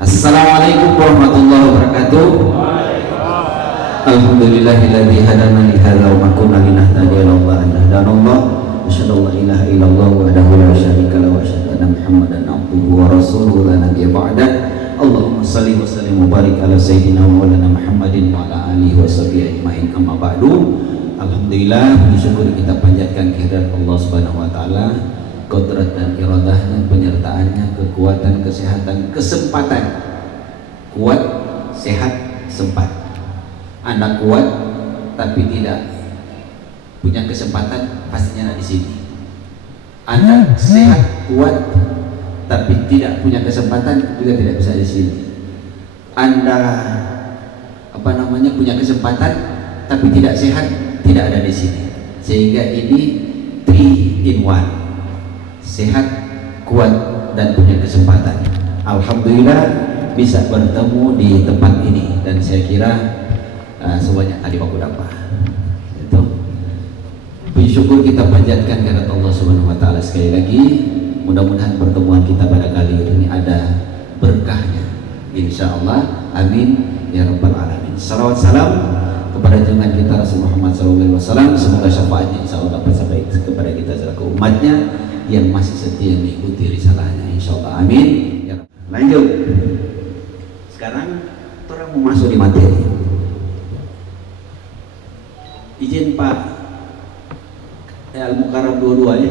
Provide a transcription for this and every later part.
Assalamualaikum warahmatullahi wabarakatuh. Alhamdulillahilladzi hadana li hadza wa ma kunna linahtadiya laula an hadanallah. Asyhadu an la ilaha illallah wahdahu la syarika lahu wa asyhadu anna Muhammadan abduhu wa rasuluhu la nabiyya ba'da. Allahumma shalli wa sallim wa barik ala sayyidina wa maulana Muhammadin wa ala alihi wa sahbihi ajmain. Amma ba'du. Alhamdulillah, bersyukur kita panjatkan kehadirat Allah Subhanahu wa taala, kodrat dan iradahnya, penyertaannya, kekuatan, kesehatan, kesempatan. Kuat, sehat, sempat. Anda kuat tapi tidak punya kesempatan, pastinya ada di sini. Anda sehat, kuat tapi tidak punya kesempatan, juga tidak bisa di sini. Anda punya kesempatan tapi tidak sehat, tidak ada di sini. Sehingga ini 3 in 1. Sehat, kuat, dan punya kesempatan. Alhamdulillah bisa bertemu di tempat ini, dan saya kira semuanya tadi waktu dapat. Itu bersyukur kita panjatkan kepada Allah Subhanahu wa taala sekali lagi. Mudah-mudahan pertemuan kita pada kali ini ada berkahnya, insyaallah. Amin ya rabbal alamin. Salawat salam kepada junjungan kita Rasul Muhammad SAW. Semoga syafaatnya insyaallah dapat sampai kepada kita selaku umatnya yang masih setia mengikuti risalahnya, insyaallah. Amin ya. Lanjut. Sekarang orang mau masuk di materi. Izin Pak Al-Mukarram dua-duanya,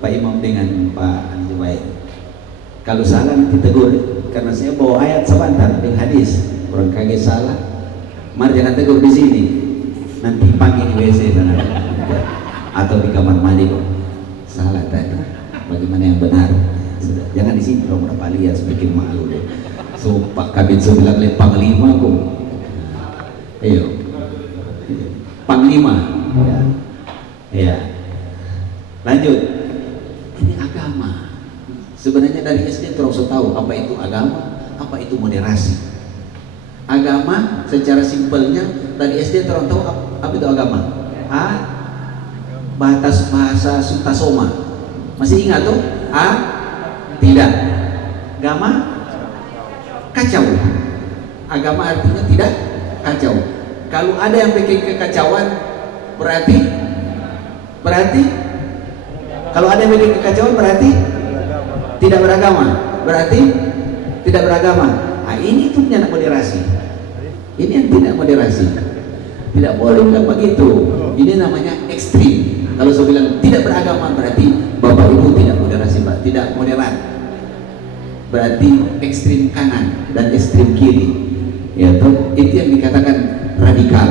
Pak Imam dengan Pak Anjubaid. Kalau salah nanti tegur, karena saya bawa ayat sebentar dengan hadis. Kurang kaget salah, mari jangan tegur di sini. Nanti pagi di WC atau di kamar mandi kok. Salah tadi. Bagaimana yang benar? Sudah. Jangan di sini, kalau berapa lihat bikin malu deh. So Pak Kabit bilang le Panglima kok. Ayo. Panglima. Ya. Ya. Lanjut. Ini agama. Sebenarnya dari SD terus tahu apa itu agama, apa itu moderasi. Agama secara simpelnya dari SD terus tahu apa itu agama. Batas bahasa Sutasoma. Masih ingat tuh? Tidak. Agama kacau. Agama artinya tidak kacau. Kalau ada yang bikin kekacauan, berarti kalau ada yang bikin kekacauan berarti tidak beragama. Berarti tidak beragama. Ini tuh yang moderasi. Ini yang tidak moderasi. Tidak boleh bilang begitu. Ini namanya ekstrim. Kalau saya bilang tidak beragama, berarti Bapak Ibu tidak moderasi, Pak. Tidak moderat. Berarti ekstrim kanan dan ekstrim kiri. Ya, toh, itu yang dikatakan radikal.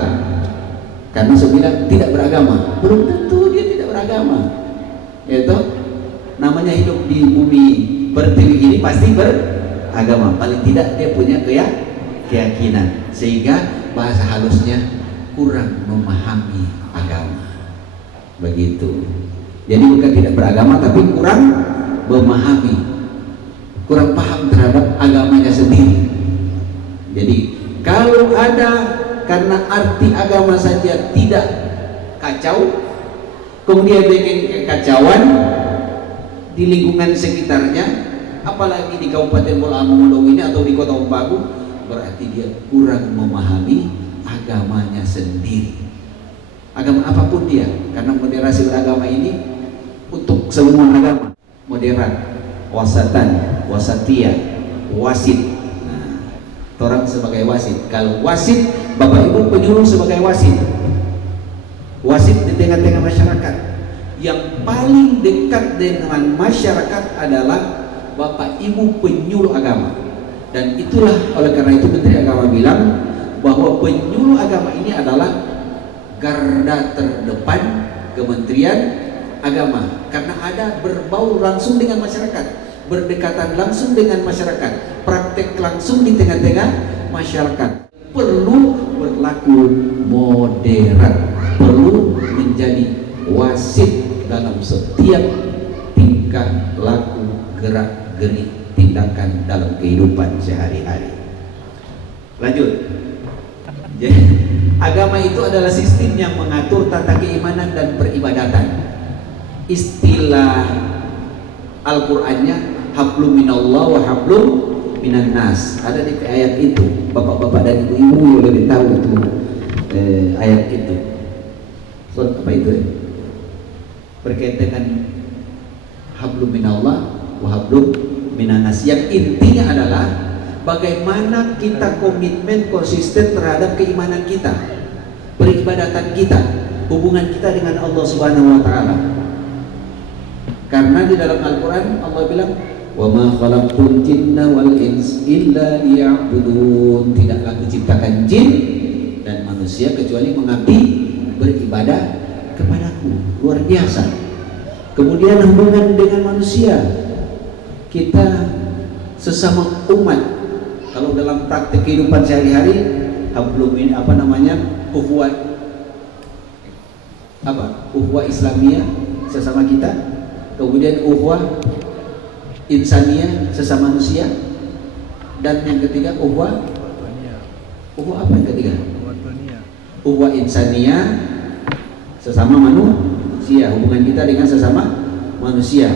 Karena saya bilang tidak beragama, belum tentu dia tidak beragama. Ya, toh, namanya hidup di bumi pertiwi ini pasti beragama. Paling tidak dia punya keyakinan. Sehingga bahasa halusnya kurang memahami agama. Begitu. Jadi bukan tidak beragama, tapi kurang memahami, kurang paham terhadap agamanya sendiri. Jadi kalau ada karena arti agama saja tidak kacau, kemudian bikin kekacauan di lingkungan sekitarnya, apalagi di Kabupaten Bola Mongondo ini atau di Kota Umpagu, berarti dia kurang memahami agamanya sendiri. Agama apapun dia, karena moderasi beragama ini untuk semua agama. Moderat, wasatan, wasatiyah, wasit. Nah, orang sebagai wasit. Kalau wasit, Bapak Ibu penyuluh sebagai wasit. Wasit di tengah-tengah masyarakat. Yang paling dekat dengan masyarakat adalah Bapak Ibu penyuluh agama. Dan itulah oleh karena itu Menteri Agama bilang bahwa penyuluh agama ini adalah garda terdepan Kementerian Agama, karena ada berbau langsung dengan masyarakat, berdekatan langsung dengan masyarakat, praktek langsung di tengah-tengah masyarakat. Perlu berlaku moderat, perlu menjadi wasit dalam setiap tingkah laku, gerak gerik, tindakan dalam kehidupan sehari-hari. Lanjut. Jadi, agama itu adalah sistem yang mengatur tata keimanan dan peribadatan. Istilah Al-Qur'annya hablum minallah wa hablum minan nas. Ada di ayat itu. Bapak-bapak dan ibu-ibu lebih tahu itu ayat itu. Surat apa itu? Berkaitan dengan hablum minallah wa hablum minan nas. Yang intinya adalah bagaimana kita komitmen konsisten terhadap keimanan kita, peribadatan kita, hubungan kita dengan Allah Subhanahu wa taala. Karena di dalam Al-Qur'an Allah bilang, "Wa ma khalaqtul jinna wal ins illa liya'budun." Tidaklah kuciptakan jin dan manusia kecuali mengabdi, beribadah kepadaku. Luar biasa. Kemudian hubungan dengan manusia, kita sesama umat. Kalau dalam praktek kehidupan sehari-hari, hablumin ukhuwah ukhuwah Islamiyah sesama kita. Kemudian ukhuwah insaniyah sesama manusia, dan yang ketiga ukhuwah apa yang ketiga? Ukhuwah insaniyah sesama manusia, hubungan kita dengan sesama manusia.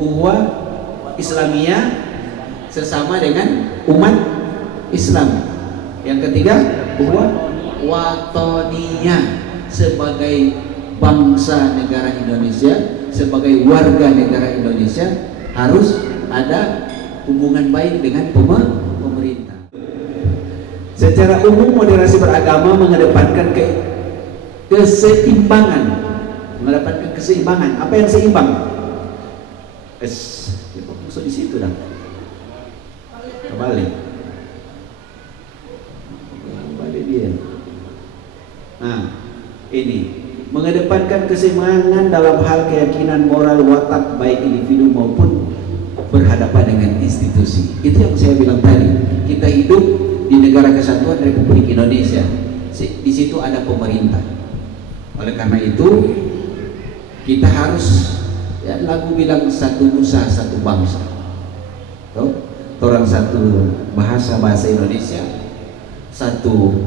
Ukhuwah Islamiyah sesama dengan umat Islam. Yang ketiga ukhuwah watoniyah sebagai bangsa negara Indonesia, sebagai warga negara Indonesia harus ada hubungan baik dengan pemerintah. Secara umum moderasi beragama mengedepankan keseimbangan, mengedepankan keseimbangan. Apa yang seimbang? Masuk di situ dah. Kembali dia. Nah, ini mengedepankan keseimbangan dalam hal keyakinan moral watak baik individu maupun berhadapan dengan institusi. Itu yang saya bilang tadi. Kita hidup di negara kesatuan Republik Indonesia. Di situ ada pemerintah. Oleh karena itu kita harus, ya, lagu bilang satu nusa satu bangsa. Orang satu bahasa Indonesia, satu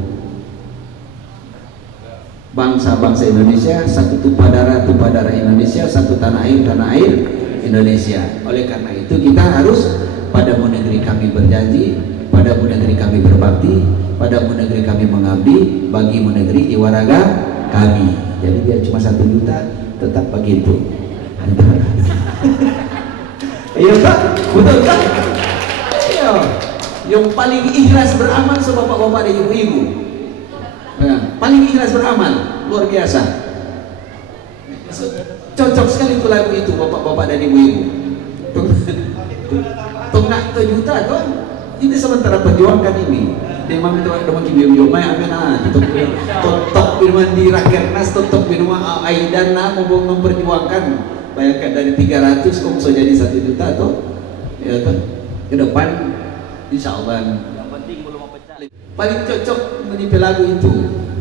bangsa Indonesia, satu tumpah darah Indonesia, satu tanah air Indonesia. Oleh karena itu kita harus padamu negeri kami berjanji, padamu negeri kami berbakti, padamu negeri kami mengabdi, bagimu negeri jiwa raga kami. Jadi biar cuma 1 juta tetap begitu. Iya Pak, betul kan? Iya. Yang paling ikhlas beramal bapak-bapak dan ibu-ibu. Paling ikhlas beramal, luar biasa. Cocok sekali itu lagu itu bapak-bapak dan ibu-ibu. Tongak juta tuh. Ini sementara perjuangkan ini. Memang itu ada makin biu-biu mai amena. Totok firman di Rakernas, totok firman Aidan mau memperjuangkan. Bayangkan dari 300 kok bisa jadi 1 juta tuh. Ya tuh. Ke depan insya Allah yang penting belum pecah. Paling cocok menipe lagu itu.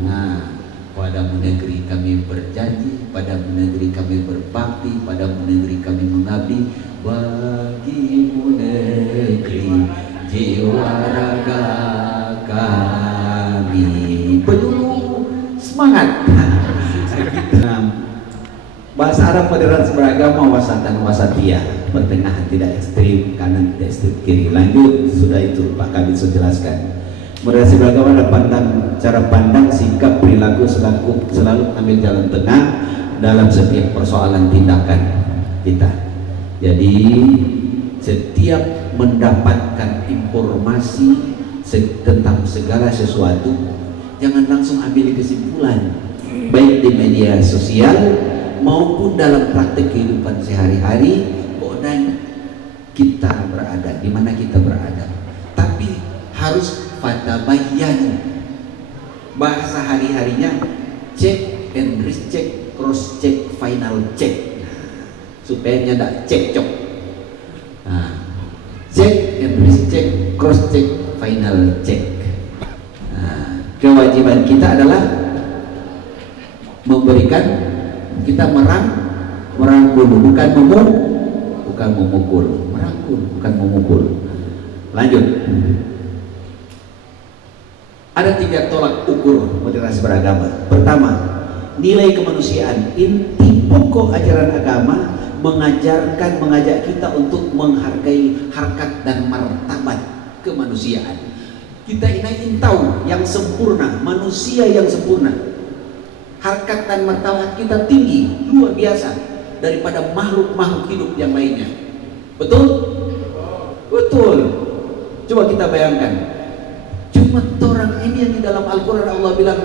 Nah, padamu negeri kami berjanji, padamu negeri kami berbakti, padamu negeri kami mengabdi, bagimu negeri jiwa raga kami. Penuh semangat. Bahasa Arab moderasi beragama wasatan wasatiyah, pertengahan tidak ekstrim, kanan tidak ekstrim kiri. Lanjut, sudah itu Pak Kabit sudah jelaskan. Moderasi beragama ada cara pandang, sikap, perilaku selalu ambil jalan tengah dalam setiap persoalan tindakan kita. Jadi setiap mendapatkan informasi tentang segala sesuatu, jangan langsung ambil kesimpulan, baik di media sosial maupun dalam praktek kehidupan sehari-hari. Dan kita berada di mana kita berada, tapi harus pada bayan bahasa hari-harinya, check and recheck, cross check, final check, supaya tidak cekcok. Nah, check and recheck, cross check, final check. Nah, kewajiban kita adalah memberikan, kita merangkul, bukan memukul, merangkul, bukan memukul. Lanjut. Ada 3 tolak ukur moderasi beragama. Pertama, nilai kemanusiaan. Inti pokok ajaran agama mengajak kita untuk menghargai harkat dan martabat kemanusiaan. Kita ingin tahu yang sempurna, manusia yang sempurna. Harkat dan martabat kita tinggi, luar biasa daripada makhluk-makhluk hidup yang lainnya. Betul? Betul. Coba kita bayangkan. Cuma orang ini yang di dalam Al-Quran Allah bilang,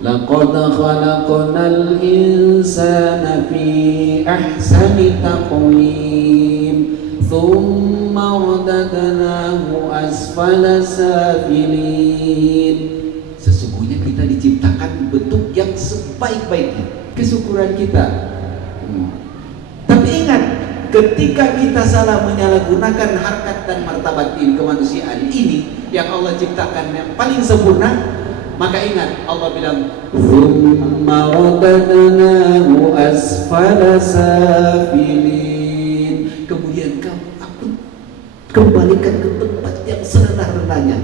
laqad khalaqnal insana fi ahsani taqwim thumma radadnahu asfala safilin. Sesungguhnya kita diciptakan bentuk yang sebaik-baiknya. Kesyukuran kita. Tapi ingat, ketika kita salah menyalahgunakan harkat dan martabat ini, kemanusiaan ini yang Allah ciptakan yang paling sempurna, maka ingat Allah bilang, "Tsumma radadnahu asfala safilin." Kemudian aku kembalikan ke tempat yang serendah-rendahnya.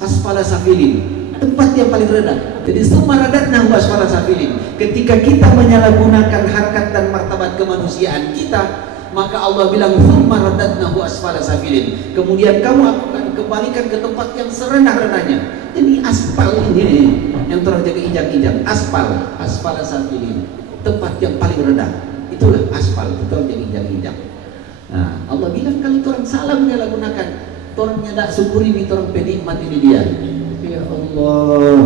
Asfala safilin, tempat yang paling rendah. Jadi tsumma radadnahu asfala safilin. Ketika kita menyalahgunakan harkat dan martabat kemanusiaan kita, maka Allah bilang, "Tsumma radadnahu asfala safilin." Kemudian kamu akan kembalikan ke tempat yang serendah-rendahnya. Ini aspal ini yang terjaga injak-injak. Aspal safilin, tempat yang paling rendah. Itulah aspal, terjaga injak-injak. Nah, Allah bilang kalau orang salah menyalahgunakan, orangnya tak syukuri ini, orang penikmat ini dia. Ya Allah.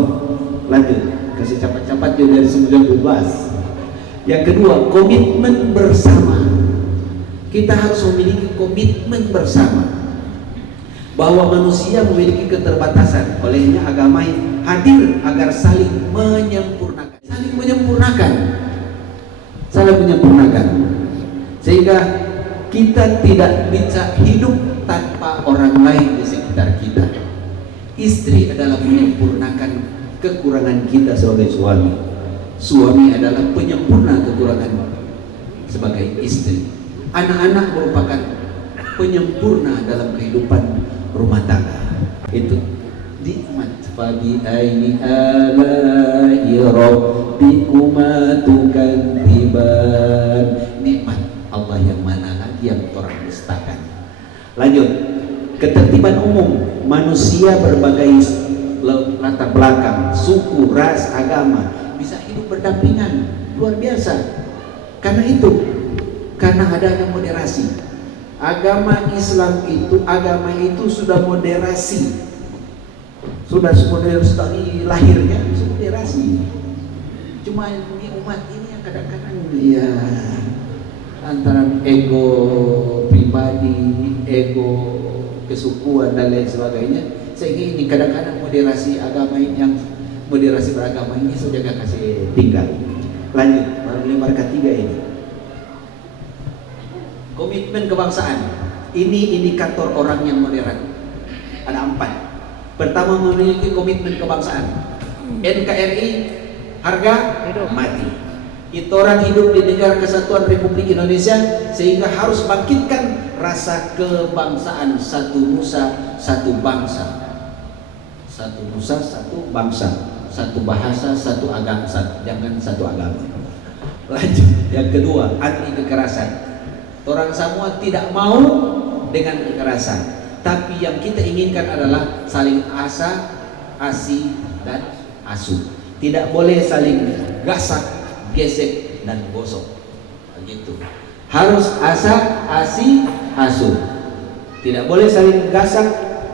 Lanjut, kasih cepat-cepat dari 19. Yang kedua, komitmen bersama. Kita harus memiliki komitmen bersama bahwa manusia memiliki keterbatasan. Olehnya agama hadir agar saling menyempurnakan. Sehingga kita tidak bisa hidup tanpa orang lain di sekitar kita. Istri adalah menyempurnakan kekurangan kita sebagai suami. Suami adalah penyempurna kekurangan sebagai istri. Anak-anak merupakan penyempurna dalam kehidupan rumah tangga. Itu nikmat. Fabi ayyi ala'i rabbikuma tukadziban. Nikmat Allah yang mana lagi yang orang dustakan. Lanjut, ketertiban umum. Manusia berbagai latar belakang, suku, ras, agama bisa hidup berdampingan, luar biasa. Karena adanya moderasi. Agama Islam itu sudah moderasi. Sudah dari lahirnya sudah moderasi. Cuma ini umat ini yang kadang-kadang ya antara ego pribadi, ego kesukuan dan lain sebagainya, sehingga ini kadang-kadang moderasi agama ini, yang moderasi beragama ini sudah gak kasih tinggal. Lanjut, baru lembar ketiga ini, komitmen kebangsaan. Ini indikator orang yang moderat. Ada 4. Pertama, memiliki komitmen kebangsaan. NKRI harga mati. Kita orang hidup di negara kesatuan Republik Indonesia, sehingga harus bangkitkan rasa kebangsaan. Satu nusa, satu bangsa. Satu nusa, satu bangsa. Satu bahasa, satu agama. Jangan satu agama. Lanjut, yang kedua, anti kekerasan. Orang semua tidak mau dengan kekerasan, tapi yang kita inginkan adalah saling asi dan asuh. Tidak boleh saling gasak, gesek dan gosok. Begitu. Harus asi, asuh. Tidak boleh saling gasak,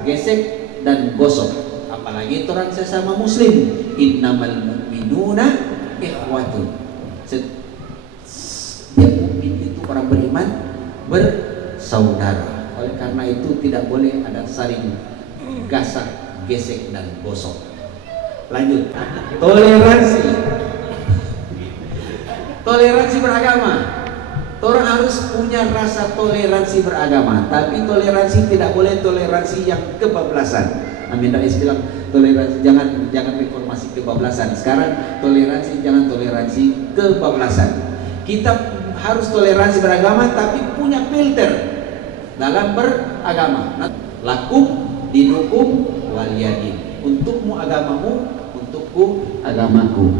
gesek dan gosok. Apalagi orang sesama muslim. Innamal mu'minuna ikhwatun. Setiap mukmin itu orang beriman bersaudara. Oleh karena itu tidak boleh ada saling gasak, gesek dan gosok. Lanjut, toleransi beragama. Orang harus punya rasa toleransi beragama, tapi toleransi tidak boleh toleransi yang kebablasan. Amin Rais bilang toleransi jangan reformasi kebablasan. Sekarang toleransi jangan toleransi kebablasan. Kita harus toleransi beragama, tapi punya filter dalam beragama. Lakum dinukum waliyadin. Untukmu agamamu, untukku agamaku.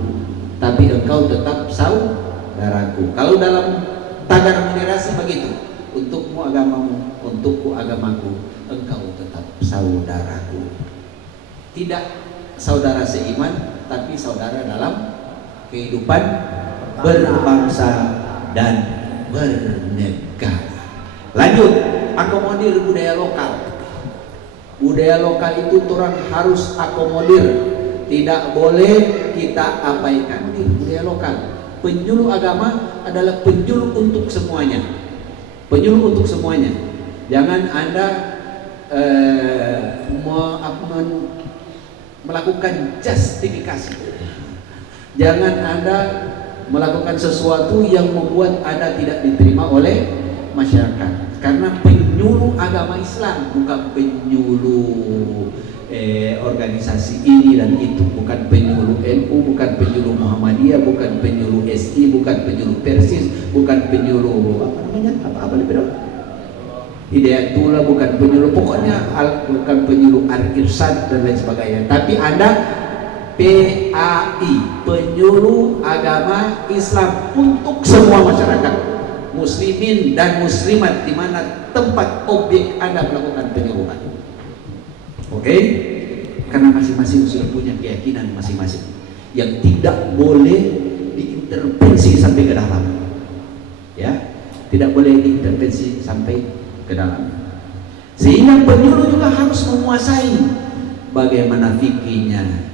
Tapi engkau tetap saudaraku. Kalau dalam tagar moderasi begitu. untukmu agamamu, untukku agamaku, engkau tetap saudaraku. Tidak saudara seiman, tapi saudara dalam kehidupan berbangsa dan bernegara. Lanjut, akomodir budaya lokal. Budaya lokal itu orang harus akomodir, tidak boleh kita abaikan budaya lokal. Penjuru agama adalah penjuru untuk semuanya, penjuru untuk semuanya. Jangan Anda melakukan justifikasi. Jangan Anda melakukan sesuatu yang membuat Anda tidak diterima oleh masyarakat. Karena penyuluh agama Islam, bukan penyuluh organisasi ini dan itu, bukan penyuluh NU, bukan penyuluh Muhammadiyah, bukan penyuluh SI, bukan penyuluh Persis, bukan penyuluh apa lebih Hidayatullah, bukan penyuluh, pokoknya bukan penyuluh Al-Irsyad dan lain sebagainya. Tapi Anda PAI, penyuluh agama Islam untuk semua masyarakat muslimin dan muslimat di mana tempat objek Anda melakukan penyuluhan. Oke? Karena masing-masing sudah punya keyakinan masing-masing yang tidak boleh diintervensi sampai ke dalam. Ya, tidak boleh diintervensi sampai ke dalam. Sehingga penyuluh juga harus menguasai bagaimana fikihnya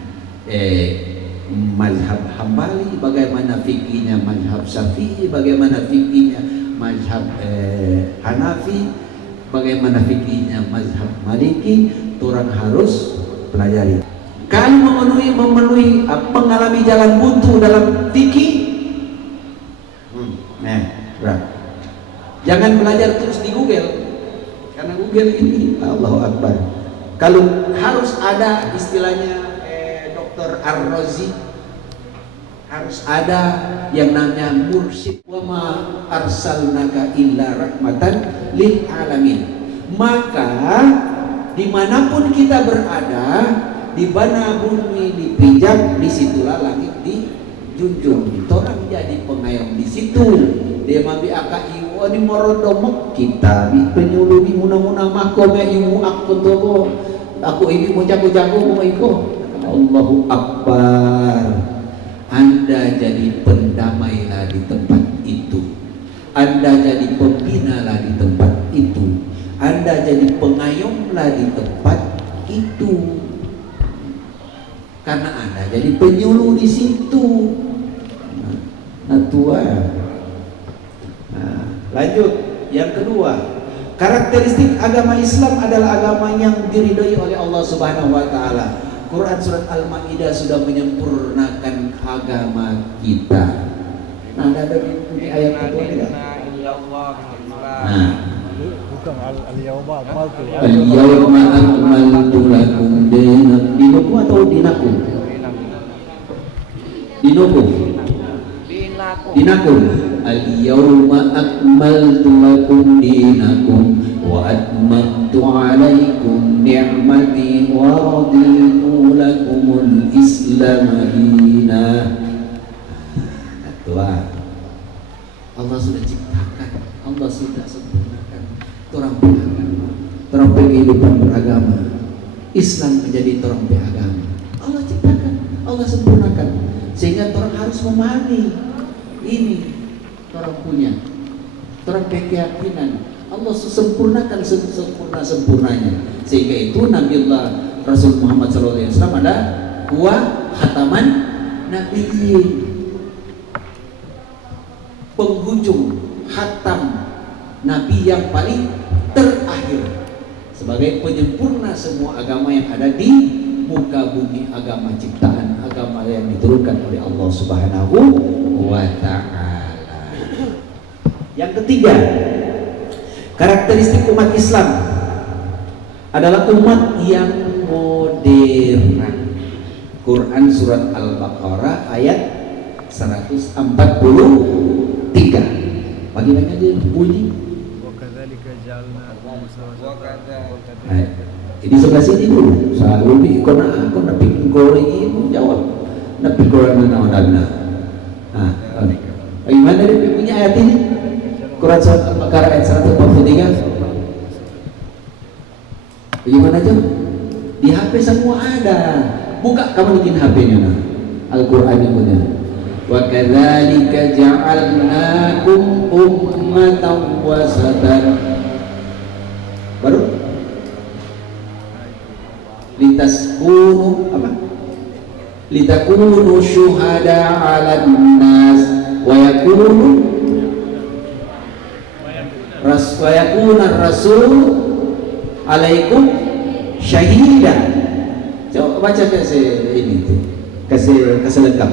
mazhab Hambali, bagaimana fikihnya mazhab Syafi'i, bagaimana fikihnya mazhab Hanafi, bagaimana fikihnya mazhab Maliki. Orang harus pelajari. Kalau memenuhi mengalami jalan buntu dalam fikih, jangan belajar terus di Google, karena Google ini Allahu Akbar. Kalau harus ada istilahnya Dr. Ar-Razi, harus ada yang namanya mursyid. Wa ma arsalnaka illa rahmatan lil alamin. Maka dimanapun kita berada, di mana bumi dipijak, disitulah langit dijunjung. Orang jadi pengayom di situ. Dia mabi akai wani morodomok kita di penyuluh di muna-muna makom ya imu aku togo. Aku ini mau jago-jago mau ikut. Allahu Akbar. Anda jadi pendamailah di tempat itu. Anda jadi pembinalah di tempat itu. Anda jadi pengayomlah di tempat itu. Karena Anda jadi penyuluh di situ. Lanjut, yang kedua, karakteristik agama Islam adalah agama yang diridhoi oleh Allah Subhanahu wa taala. Quran surat Al-Maidah sudah menyempurnakan agama kita. Nah, ada di ayat kedua tidak? Al-yawma akmaltu lakum dinakum atau dinakum? Dinakum. Al-yawma akmaltu lakum dinakum wa atmamtu alaikum ni'mati wa raditu lakumul Islam dinan. Allah sudah ciptakan, Allah sudah sempurnakan orang beragama, orang kehidupan beragama. Islam menjadi orang beragama. Allah ciptakan, Allah sempurnakan, sehingga orang harus memahami ini orang punya, orang keyakinan. Allah sempurnakan sempurnanya, sehingga itu Nabiullah Rasul Muhammad SAW ada huwa khataman nabiyyin, penghujung khatam nabi yang paling terakhir, sebagai penyempurna semua agama yang ada di muka bumi, agama ciptaan, agama yang diturunkan oleh Allah Subhanahu wa ta'ala. Yang ketiga, karakteristik umat Islam adalah umat yang modern. Quran surat Al-Baqarah ayat 143. Bagaimana dia bunyi? Nah, di sebelah sini dulu. Selalu kau nak bikin kau lagi jawab. Nak bikin kau mana? Bagaimana dia punya ayat ini? Quran surat Al-Baqarah ayat 143. Bagaimana aja? Di HP semua ada. Buka kamu bikin HP-nya nah. Al-Qur'an yang punya. Wa kadzalika ja'alnakum ummatan wasatan. Baru litaskunu apa? Litakunu syuhada 'alan nas wa yakunu rasul alaikum syahida. Coba baca kasih ini tuh, kasih lengkap.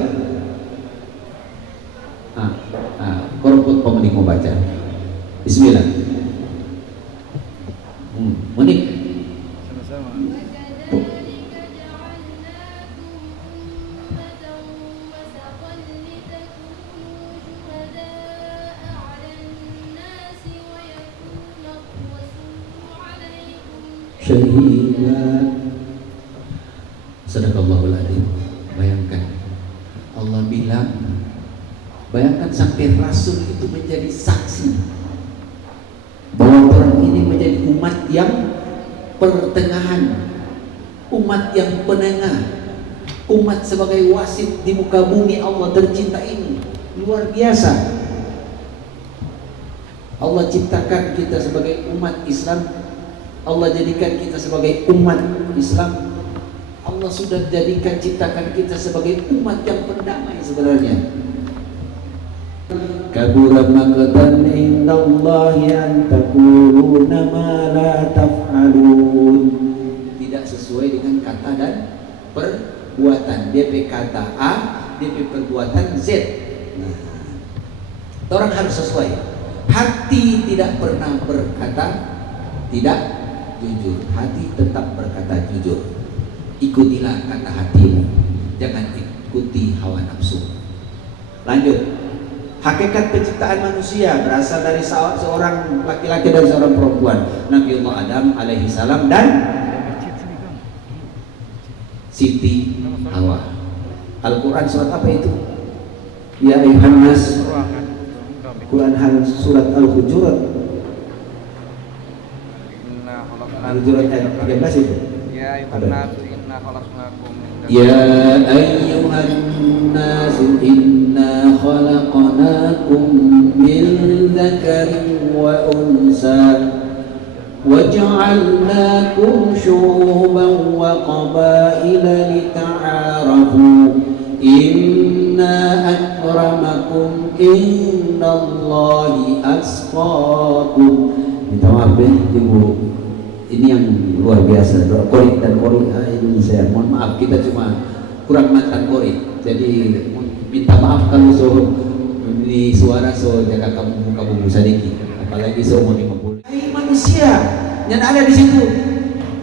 Koruput pemenik mau baca. Bismillah. Menik. Sama-sama. Syahida. Sadaqallahul adzim. Bayangkan Allah bilang, bayangkan sampai Rasul itu menjadi saksi bahwa orang ini menjadi umat yang pertengahan, umat yang penengah, umat sebagai wasit di muka bumi Allah tercinta ini. Luar biasa. Allah ciptakan kita sebagai umat Islam, Allah jadikan kita sebagai umat Islam. Allah sudah jadikan, ciptakan kita sebagai umat yang berdamai sebenarnya. Kabura maqtan indallahi an taquluna ma la taf'alun. Tidak sesuai dengan kata dan perbuatan. DP kata A, DP perbuatan Z. Nah, orang harus sesuai. Hati tidak pernah berkata tidak jujur. Hati tetap berkata jujur. Ikutilah kata hatimu, jangan ikuti hawa nafsu. Lanjut. Hakikat penciptaan manusia berasal dari seorang laki-laki dan seorang perempuan, Nabiullah Adam alaihi salam dan Siti Hawa. Al-Quran surat apa itu? Ya ayuhan nas. Quran surat Al-Hujurat. Al-Hujurat ayat 13 itu. Ya ayuhan nas inna khalaqnakum min dzakarin wa unsa waja'alnakum syu'uban wa qabaila lita'arafu inna akramakum indallahi atqakum. Minta maaf deh Ibu, ini yang luar biasa. Doa Qori dan Qori ini saya mohon maaf, kita cuma kurang mantan Qori, jadi minta maaf kalau ini suara jaga kamu muka bumbu sadiki, apalagi seumur 50. Hai manusia yang ada di situ,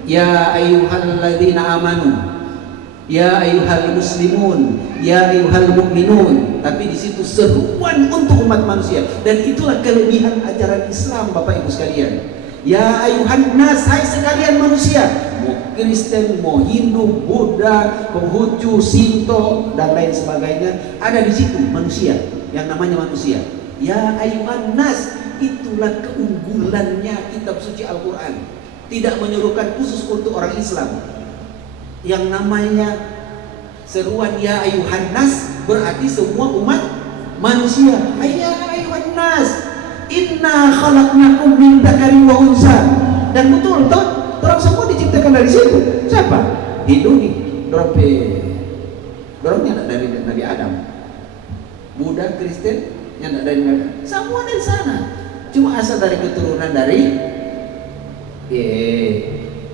ya ayyuhalladzina amanu, ya ayyuhal muslimun, ya ayyuhal mu'minun. Tapi di situ seruan untuk umat manusia, dan itulah kelebihan ajaran Islam, Bapak Ibu sekalian. Ya ayuhan nas, hai sekalian manusia, mau Kristen, mau Hindu, Buddha, Konghucu, Sinto dan lain sebagainya, ada di situ manusia, yang namanya manusia. Ya ayuhan nas, itulah keunggulannya kitab suci Al-Quran. Tidak menyuruhkan khusus untuk orang Islam. Yang namanya seruan ya ayuhan nas berarti semua umat manusia. Ya ayuhan nas, inna khalaqnakum min dzakarin wa unsa. Dan betul toh, orang semua diciptakan dari situ. Siapa? Hindu nih, dorongnya dari Nabi Adam. Buddha, Kristen yang dari Nabi Adam. Semua dari sana. Cuma asal dari keturunan dari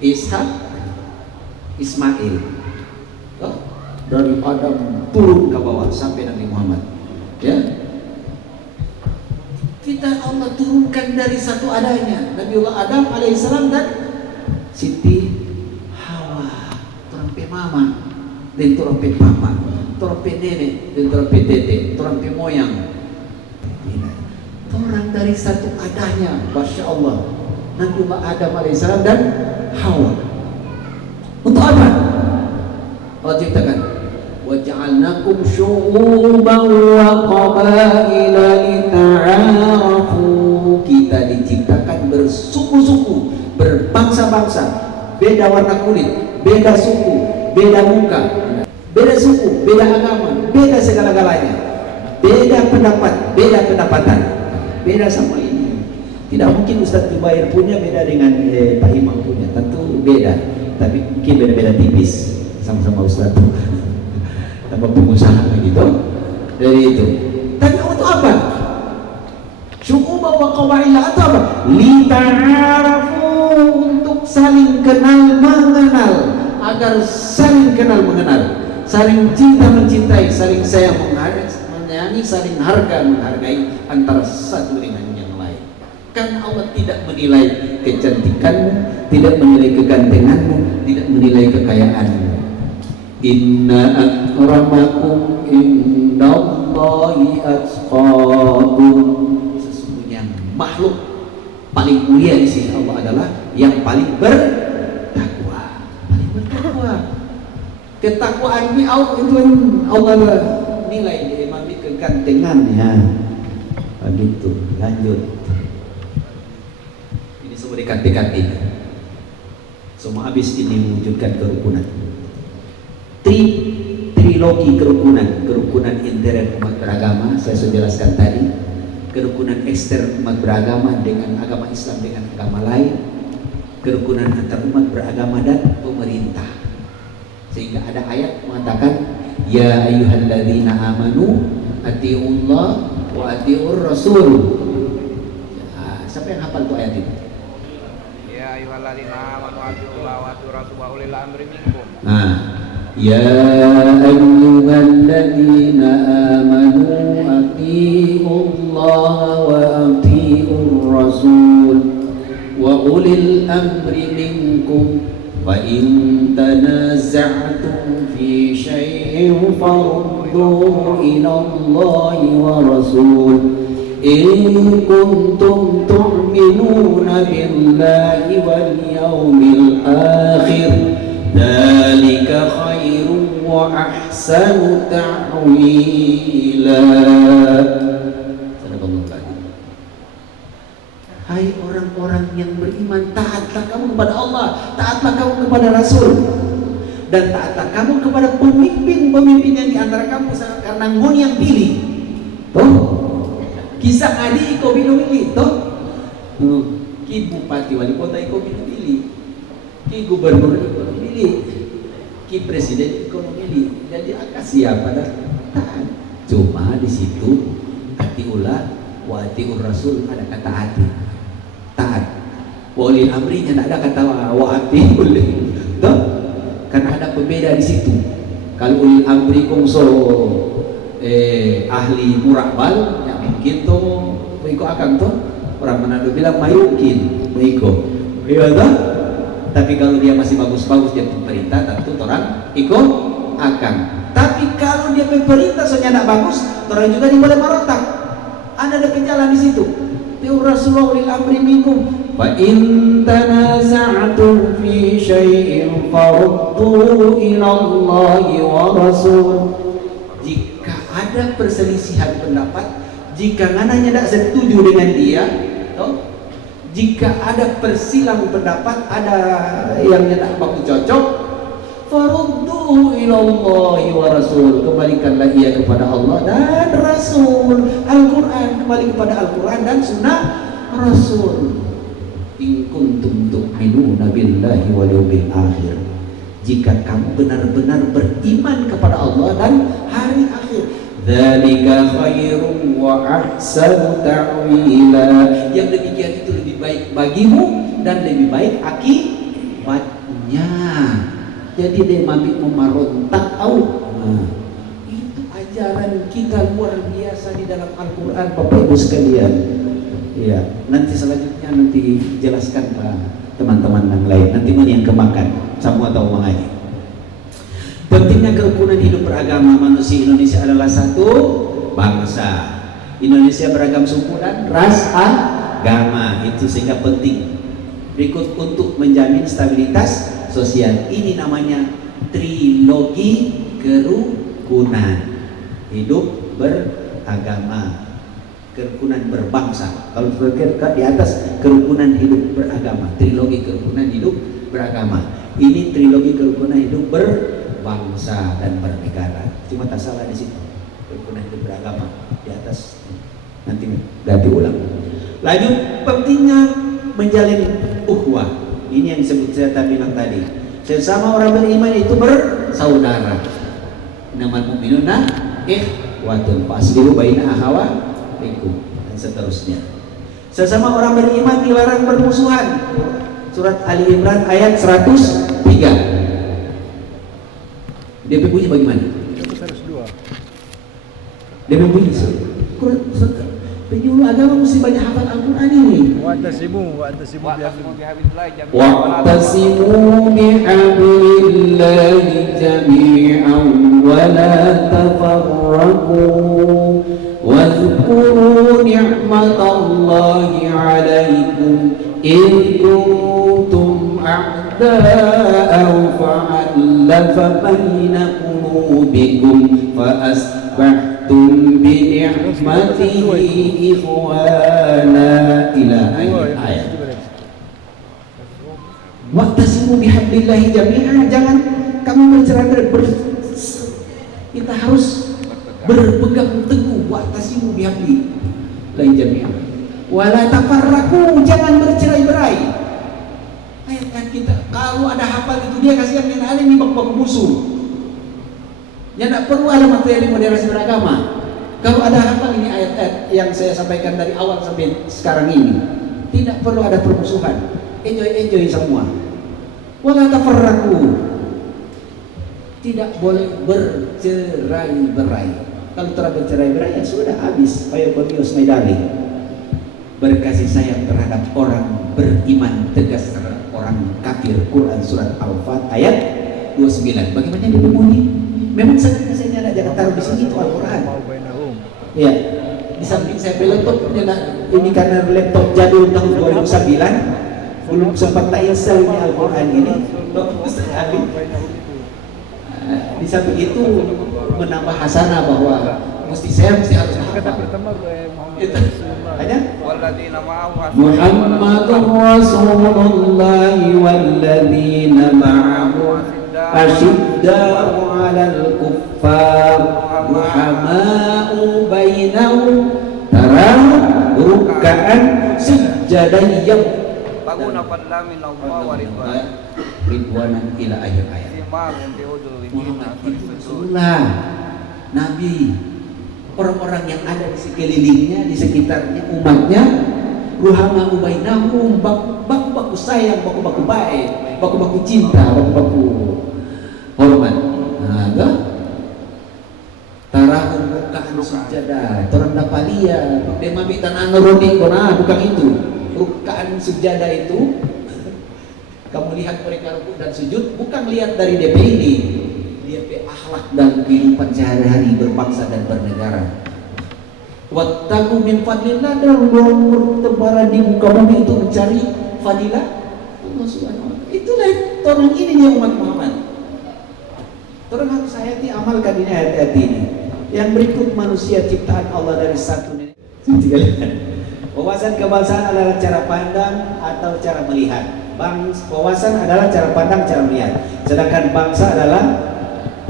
Ishak, Ismail. Oh, dari Adam turun ke bawah sampai Nabi Muhammad. Ya. Kita Allah turunkan dari satu adanya, Nabiullah Adam alaihissalam dan Siti Hawa. Turampe mama dan turampe papa, turampe nenek dan turampe tete, turampe moyang. Orang dari satu adanya, masya Allah, Nabiullah Adam alaihissalam dan Hawa. Untuk apa? Allah ciptakan. وَجَعَلْنَاكُمْ شُعُوبًا وَقَبَائِلَ لِتَعَارَفُوا. diciptakan bersuku-suku, berbangsa-bangsa, beda warna kulit, beda suku, beda muka, beda suku, beda agama, beda segala-galanya, beda pendapat, beda pendapatan, beda sama ini. Tidak mungkin Ustadz Jubair punya beda dengan Pak Imam punya, tentu beda, tapi mungkin beda-beda tipis, sama-sama Ustadz tambah pengusaha gitu. Dari itu, tapi untuk apa? Syukuba wa qawaila atau apa? Lita'arafu, untuk saling kenal mengenal, agar saling kenal mengenal, saling cinta mencintai, saling sayang menyayangi, saling harga menghargai antara satu dengan yang lain. Kan Allah tidak menilai kecantikanmu, tidak menilai kegantenganmu, tidak menilai kekayaanmu. Inna akramakum indallahi atqakum. Sesungguhnya makhluk paling mulia di sisi Allah adalah yang paling bertakwa. Paling bertakwa. Ketakwaan ini Allah nilai dia mami kegantengannya. Begitu. Lanjut. Ini semua dekat-dekat ini. Semua habis ini mewujudkan kerukunan. Trilogi kerukunan interior umat beragama saya sudah jelaskan tadi, kerukunan ekstern umat beragama dengan agama Islam dengan agama lain, kerukunan antar umat beragama dan pemerintah, sehingga ada ayat mengatakan ya ayyuhalladzina amanu atiiullah wa atiiur rasul. Siapa yang hafal tuh ayat itu? Ya ayyuhalladzina amanu atiiullah wa atiiur rasul wa ulil amri minkum. Ya ayyuhalladzina amanu atiiullaha wa atiiur rasul wa ulil amri minkum fa in tanaza'tum fi syai'in farudduhu ila Allahi wa rasul in kuntum tu'minuna billahi wal yawmil akhir dzalika khairu wa ahsanu ta'wila. Hai orang-orang yang beriman, taatlah kamu kepada Allah, taatlah kamu kepada Rasul, dan taatlah kamu kepada pemimpin-pemimpin yang diantara kamu karena ngon yang pilih. Toh kisah adi iko pilih toh ki bupati wali kota iko pilih, ki gubernur iko pilih, ki presiden iko pilih. Jadi akan siapa dah taat. Cuma di situ atiullah wa atiur rasul ada kata hati taat. Walil amrinya tidak ada kata wa atiul. Toh karena ada pembeda di situ. Kalau ulil amri kongso ahli murabal ya mungkin tuh iko akan tuh orang Manado bilang mayukin iko iya toh. Tapi kalau dia masih bagus-bagus dia pemerintah tentu orang iko akan. Tapi kalau dia pemerintah soalnya tidak bagus orang juga boleh merontak. Ada jalan di situ. Tiur Rasulullah ulil amri minkum fa in tanaza'tum fi syai'in farudduhu ila Allahi wa rasul. Jika ada perselisihan pendapat, jika ngananya tidak setuju dengan dia, toh, jika ada persilang pendapat, ada yang tidak baku cocok, farudduhu ila Allahi wa rasul, kembalikanlah ia kepada Allah dan Rasul. Al-Quran, kembali kepada Al-Quran dan Sunnah Rasul. In kuntum tu'minuna billahi wal yawmil akhir, jika kamu benar-benar beriman kepada Allah dan hari akhir, dzalika khairum wa ahsanu ta'wila, yang demikian itu lebih baik bagimu dan lebih baik akibatnya. Jadi dia mabik memarontak itu ajaran kita luar biasa di dalam Al-Quran Bapak Ibu sekalian. Ya, nanti selanjutnya nanti jelaskan Pak teman-teman yang lain. Nanti yang kemakan semua tahu mengaji. Pentingnya kerukunan hidup beragama manusia Indonesia adalah satu bangsa. Indonesia beragam suku dan ras agama, itu sehingga penting. Berikut untuk menjamin stabilitas sosial, ini namanya trilogi kerukunan hidup beragama. kerukunan berbangsa. Kalau di atas kerukunan hidup beragama, trilogi kerukunan hidup beragama. Ini trilogi kerukunan hidup berbangsa dan bernegara. Cuma tak salah di situ. Kerukunan hidup beragama di atas. Nanti ganti ulang. Lanjut, pentingnya menjalin ukhuwah. Ini yang saya bilang tadi. Sesama orang beriman itu bersaudara. Innamal mu'minuna ikhwatun fa'aslihu baina akhawaykum dan seterusnya. Sesama orang beriman dilarang bermusuhan. Surat Ali Imran ayat 103. Dia bunyi bagaimana? 102. Dia bunyi penyuluh agama mesti banyak hafal Al-Quran ini. Wa'tasimu bihablillahi jami'an Wa'tasimu bihablillahi jami'an wa la tafarraqu wadhkuru ni'matallahi 'alaikum in kuntum a'da'an fa'alafa baina qulubikum fa asbahtum bi ni'matihi ikhwana ila ayat. Wa'tasimu bihablillahi jami'an, jangan kamu bercerai kita harus berpegang teguh. Wa'tasimu bihablillahi jami'an wala tafarraqu, jangan bercerai-berai. Ayat-ayat kita kalau ada hafal itu dia kasihan yang ada ini bak-bak musuh. Ya tidak perlu ada materi moderasi beragama. Kalau ada hafal ini ayat-ayat yang saya sampaikan dari awal sampai sekarang ini, tidak perlu ada permusuhan. Enjoy semua. Wala tafarraqu, tidak boleh bercerai-berai. Kalau telah bercerai-berai ya sudah habis. Kayak Pemius Medali berkasih sayang terhadap orang beriman, tegas terhadap orang kafir. Quran surat Al-Fat ayat 29. Bagaimana dia berbunyi? Memang saya tidak jangan taruh di sini itu Al-Quran. Ya, di samping saya beli laptop ini karena laptop jadul tahun 2009. Belum sempat tak install ini Al-Quran ini. Di samping itu menambah hasanah bahwa saya mesti harus hafal. Itu hanya Muhammadur Rasulullah walladzina ma'ahu asyidda'u 'alal kuffar ruhama'u bainahum tarahum ruk'an sujadan Baguna fadla min Allah wa ridwanan ila akhir ayat. Rasulullah, Nabi, orang-orang yang ada di sekelilingnya, di sekitarnya, umatnya, ruhama ubainahum, baku-baku sayang, baku-baku baik, baku-baku cinta, baku-baku hormat. Nah, tarahum ruk'an sujadah, torang dapalia, dia mami tanah ngeroni, bukan itu. Ruk'an sujadah itu kamu lihat mereka rukuk dan sujud bukan lihat dari DP ini, DP akhlak dan kehidupan sehari-hari berbangsa dan bernegara. Wattaqu min fadlillah, dan bertebaran di muka bumi untuk mencari fadilah Allah Subhanahu wa taala. Itulah orang ini dia umat Muhammad. Orang harus hayati amalkan ini ayat-ayat ini. Yang berikut manusia ciptaan Allah dari satu nenek. Wawasan kebangsaan adalah cara pandang atau cara melihat. Wawasan adalah cara pandang, cara melihat. Sedangkan bangsa adalah,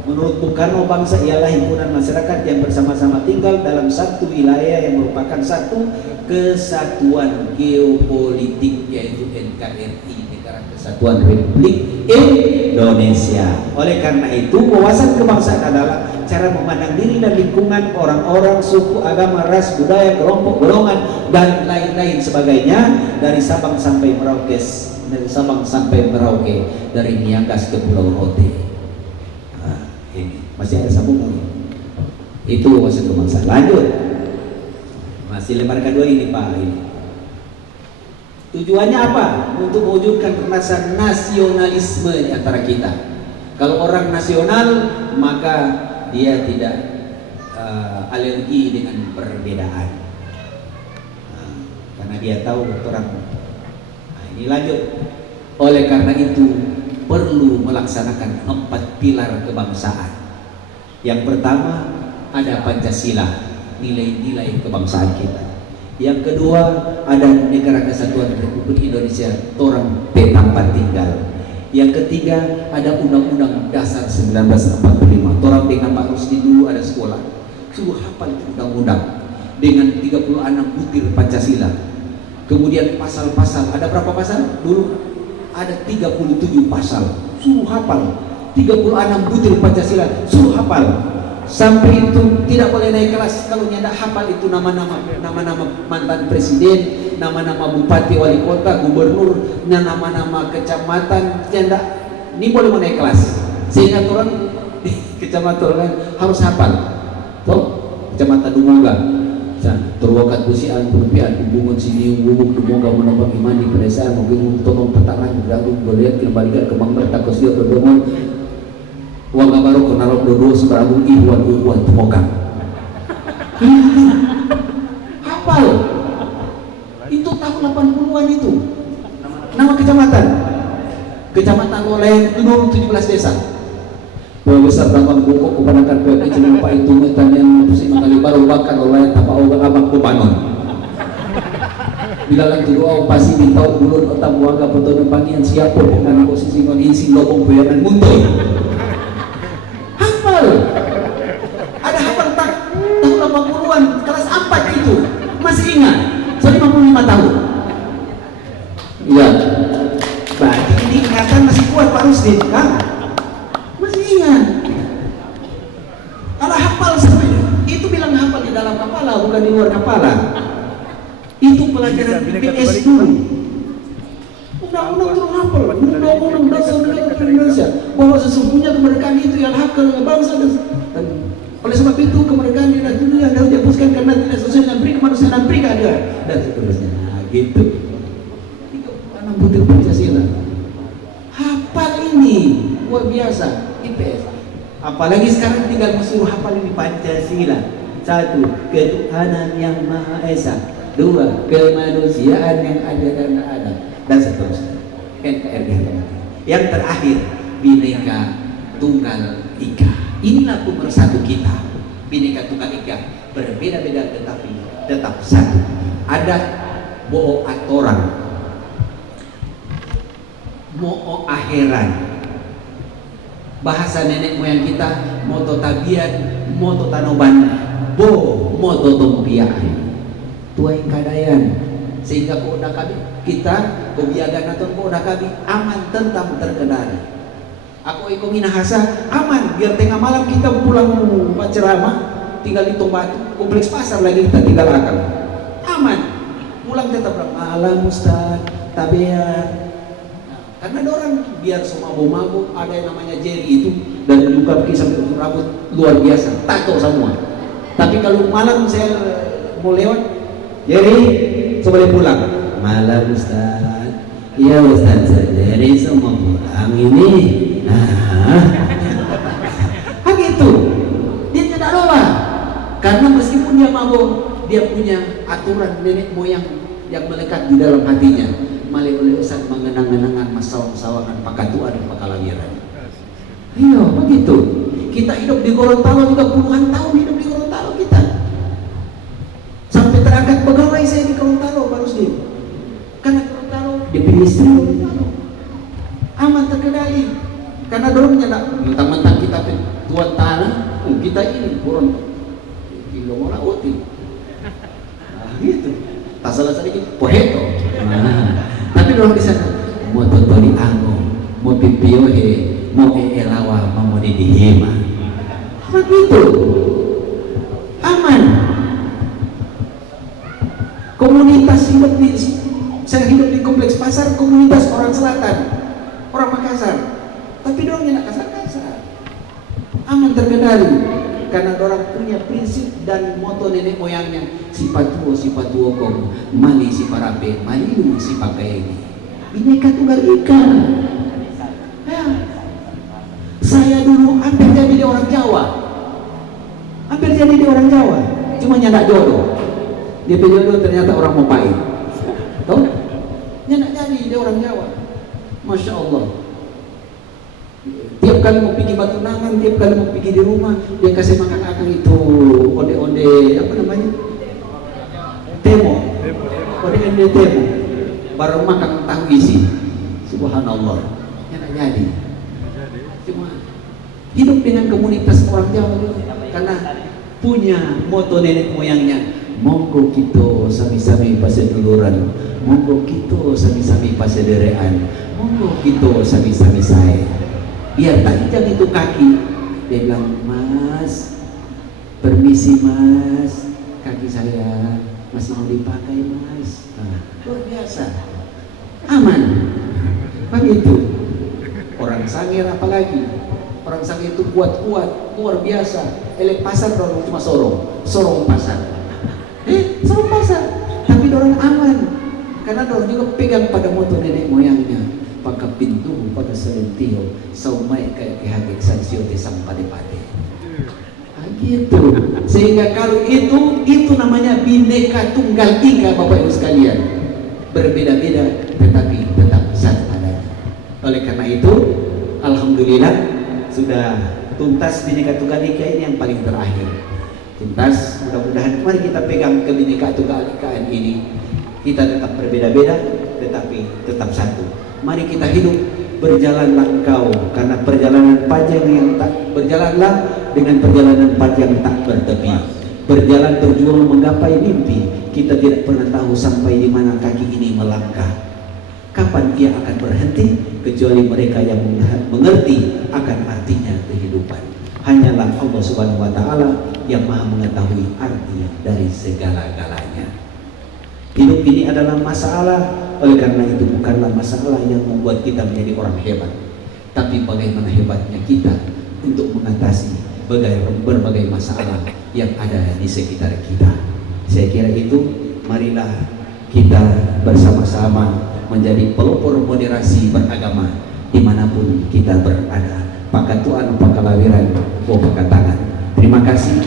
menurut Bung Karno, bangsa ialah himpunan masyarakat yang bersama-sama tinggal dalam satu wilayah yang merupakan satu kesatuan geopolitik, yaitu NKRI, Negara Kesatuan Republik Indonesia. Oleh karena itu, wawasan kebangsaan adalah cara memandang diri dan lingkungan, orang-orang, suku, agama, ras, budaya, kelompok, golongan, dan lain-lain sebagainya, dari Sabang sampai Merauke, dari Niagas ke Pulau Rote. Nah, ini masih ada sambungan. Itu wawasan kebangsaan. Lanjut, masih lembar kedua ini Pak. Ini tujuannya apa? Untuk mewujudkan rasa nasionalisme di antara kita. Kalau orang nasional, maka dia tidak alergi dengan perbedaan, karena dia tahu orang. Nah, ini lanjut. Oleh karena itu perlu melaksanakan 4 pilar kebangsaan. Yang pertama ada Pancasila, nilai-nilai kebangsaan kita. Yang kedua ada Negara Kesatuan Republik Indonesia, orang tempat tinggal. Yang ketiga ada Undang-Undang Dasar 1945. Orang dengan Pak Rusdi dulu ada sekolah, suruh hafal itu undang-undang dengan 36 butir Pancasila. Kemudian pasal-pasal, ada berapa pasal? Dulu ada 37 pasal, suruh hafal. 36 butir Pancasila, suruh hafal. Sampai itu tidak boleh naik kelas kalau tidak hafal itu nama-nama mantan presiden, nama-nama bupati, wali kota, gubernur, nama-nama kecamatan. Tidak, ini boleh mau naik kelas. Sehingga orang di kecamatan lain harus hafal. Tuh, kecamatan Dumoga, terwakat busian perupian hubungan sini hubung Dumoga menopang iman di pedesaan mungkin tolong petangan berlaku boleh kembalikan ke Mangber takos dia berdomon. Uang baru kenal dua seberagung iwan temoga. Hafal. Itu tahun 80-an itu. Nama kecamatan. Kecamatan Lolen itu 17 desa. Bahwa besar tambang bukok keponakan PK cuma Pak itu metanya pusing kali baru bakar Lolen tapa oga abang kupanon. Bila lang tuduaw pasi bintau bulun otam waga foto pangian siapa dengan posisi ngonisi lobong bayaran muntoy. Ada hafal tahun 80-an kelas 4 itu masih ingat. Saya 55 tahun. Iya. Berarti ini ingatan masih kuat Pak Rusdi kan? Masih ingat. Kalau hafal sampai itu bilang hafal di dalam kepala bukan di luar kepala. Itu pelajaran IPS dulu. Undang-undang turun hafal, undang-undang dasar negara Indonesia bahwa sesungguhnya kemerdekaan itu yang hak bangsa dan oleh sebab itu kemerdekaan di dunia harus dihapuskan karena tidak sesuai dengan pri kemanusiaan dan pri keadilan dan seterusnya. Nah, gitu. 36 butir Pancasila. Hafal ini luar biasa IPS. Apalagi sekarang tinggal suruh hafal ini Pancasila. 1. Ketuhanan yang Maha Esa. 2. Kemanusiaan yang ada dan ada. Dan seterusnya. NKRI. Yang terakhir Bhinneka Tunggal Ika. Inilah pemersatu kita. Bhinneka Tunggal Ika, berbeda-beda tetapi tetap satu. Ada bo'o atoran, mo'o akhiran. Bahasa nenek moyang kita moto tabian, moto tanoban, bo moto tompiaan. Tuai kadayan. Sehingga kooda kami kita kebiagaan atau kooda kami aman tentang terkendali. Aku iko minahasa aman biar tengah malam kita pulang ceramah tinggal di Batu kompleks pasar lagi kita tinggal akan aman pulang tetap malam Ustaz tabiat. Karena ada orang biar semabuk-mabuk ada yang namanya Jerry itu dan juga pergi sampai rambut luar biasa tato semua. Tapi kalau malam saya mau lewat Jerry boleh pulang malam Ustaz. Iya Ustaz Jerry semua pulang ini. Nah gitu dia tidak doa karena meskipun dia mabuk dia punya aturan nenek moyang yang melekat di dalam hatinya. Malih oleh Ustaz mengenang-kenangan masalah-masalah pakatuan dan pakalawiran. Iya begitu. Kita hidup di Gorontalo juga puluhan tahun hidup di Gorontalo kita. Sampai terangkat pegawai saya di Gorontalo Pak Rusdi. Karena Gorontalo dipilih istri Gorontalo. Aman terkendali. Karena dulu menyendak mentang-mentang kita tuan tanah, kita ini Gorontalo. Kilo mola uti. Nah gitu. Tak salah sedikit poheto. Tapi orang di sana mau totoli anggo, mau pipiohe, mau elawa, mau didihima. Begitu, aman. Komunitas hidup di, saya hidup di kompleks pasar, komunitas orang selatan, orang Makassar. Tapi dorongnya nak kasar-kasar, aman terkendali. Karena orang punya prinsip dan moto nenek moyangnya sifat tuo kong mali si parape mali lu si pakai ini Bhinneka Tunggal Ika ya. Saya dulu hampir jadi di orang Jawa cuma nyandak jodoh dia jodoh ternyata orang Mopai tahu nyandak jadi di orang Jawa Masya Allah. Tiap kali mau pergi Batu Nangan, tiap kali mau pergi di rumah, dia kasih makan akang itu onde-onde apa namanya? Temo. Kode NDT-mu baru makan tahu isi. Subhanallah. Ya tak jadi. Cuma hidup dengan komunitas orang Jawa dulu karena punya moto nenek moyangnya. Monggo kita sami-sami paseduluran, monggo kita sami-sami pasederean, monggo kita sami-sami saya. Biar tak injak itu kaki. Dia bilang, Mas, permisi Mas, kaki saya masih mau dipakai Mas. Nah, luar biasa, aman. Begitu. Orang Sangir apalagi, orang Sangir itu kuat-kuat, luar biasa. Elek pasar dong cuma sorong pasar. Sorong pasar, tapi orang aman. Karena orang juga pegang pada motor nenek moyangnya. Pakai pintu, pada selentio, saumai kayak kehagik sansio desang pade-pade. Gitu. Sehingga kalau itu namanya Bhinneka Tunggal Ika, Bapak Ibu sekalian. Berbeda-beda tetapi tetap satu adanya. Oleh karena itu, alhamdulillah sudah tuntas Bhinneka Tunggal Ika ini yang paling terakhir. Tuntas, mudah-mudahan mari kita pegang ke Bhinneka Tunggal Ika ini. Kita tetap berbeda-beda tetapi tetap satu. Mari kita hidup, berjalanlah engkau karena perjalanan panjang yang tak berjalanlah dengan perjalanan panjang tak bertepi. Berjalan berjuang menggapai mimpi, kita tidak pernah tahu sampai di mana kaki ini melangkah. Kapan ia akan berhenti kecuali mereka yang mengerti akan artinya kehidupan. Hanyalah Allah Subhanahu wa taala yang Maha mengetahui arti dari segala-galanya. Hidup ini adalah masalah. Oleh karena itu bukanlah masalah yang membuat kita menjadi orang hebat, tapi bagaimana hebatnya kita untuk mengatasi berbagai masalah yang ada di sekitar kita. Saya kira itu, marilah kita bersama-sama menjadi pelopor moderasi beragama dimanapun kita berada. Pakatuan, pakalawiran, pakatangan. Terima kasih.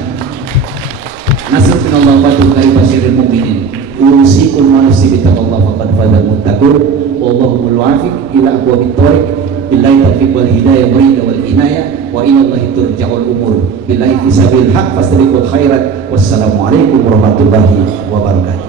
Nasr minallah wa tuqari basyiril mu'minin. Usikum wa nafsi bittaqwallahi faqad fazal muttaqun. Wallahul muwaffiq ila aqwamit thoriq. Billahi taufiq wal hidayah wal inayah wa ila Allahi turja'ul umur. Billahi fisabil haq fastabiqul khairat. Wassalamualaikum warahmatullahi wabarakatuh.